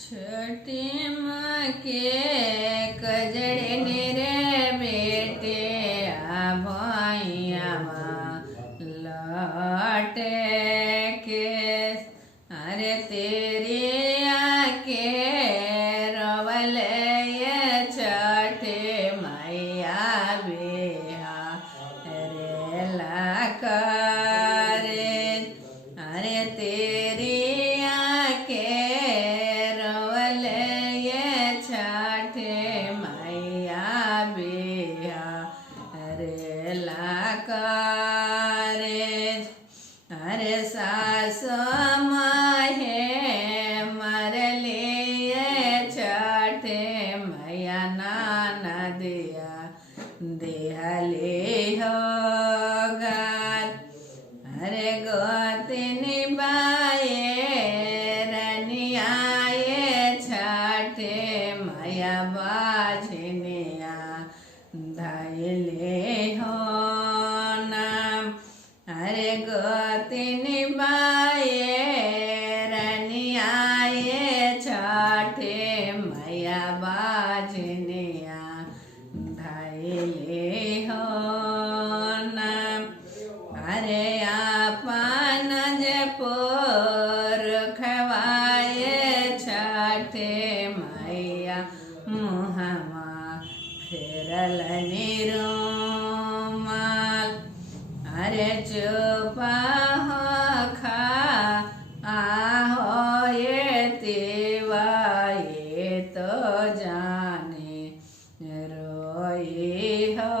छठी माँ के कजड़े रे बेटे आ भैया लौटे के अरे तेरी आके रवल ये छठे मैया बेहा रे लाकर अरे तेरी आके रवल ये छठे मैया बेहा रे लाकर अरे सास माहे मरली छठे मैया नाना दिया देहले हो गार अरे गोतनी बाए रनियाए छठे मैया बाझनिया धैले हो नाम अरे गोतनी बाए रनियाए छठे मैया बाझनिया धैले हो नाम अरे आपन जे पोर खवाए छठे मैया मुहमा फेरल निरुमाल अरे चुपा हो खा आहो ये तिवाए तो जाने रोई हो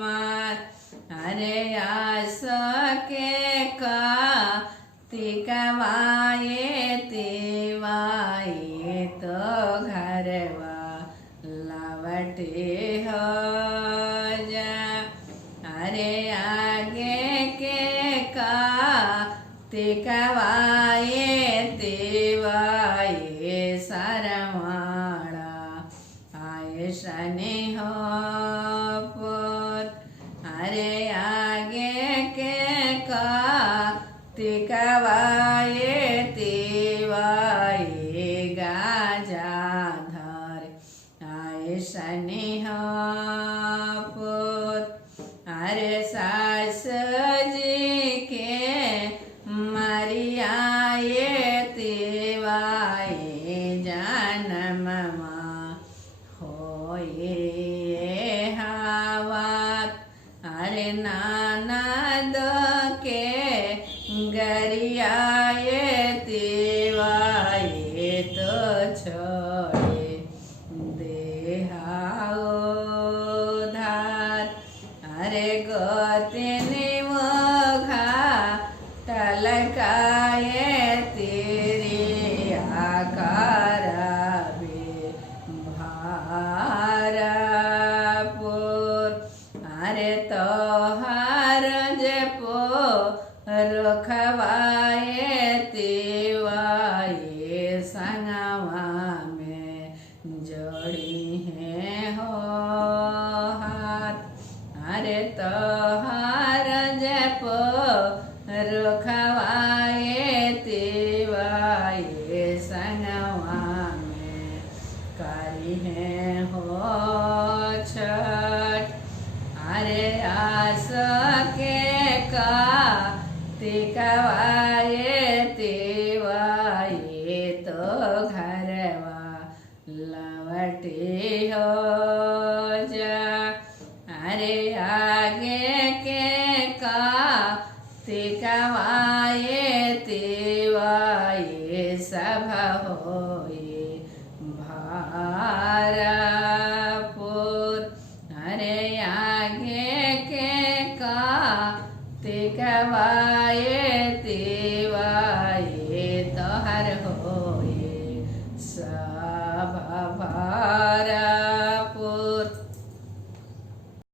मार अरे आस के का तिकवाए तिवाए तो घरवा लवटे हो जा अरे आगे के का तिकवाए तिवाए सरवाड़ा आए शनि हो पुत अरे आगे के का तिकवाए तिवाए गाजाधर आए शनि हो पुत अरे सास जी के मरियाए तिवाए जन्ममा होए हावत अरे नानद के गरियाए तिवाए तो छोड़े देहाओ धार अरे गोतनी मोघा टलकाए तेरी आकार बे भारपुर अरे तोहार जे पो रखवाए तिवाए संगवा में जोड़ी है हो हाथ अरे तोहार जे पो रखवाए तिवाए संगवा में करी है हो छठ अरे आस के का तिकवाए तिवाए तो घरवा लवटे हो जा अरे आगे के का तिकवाए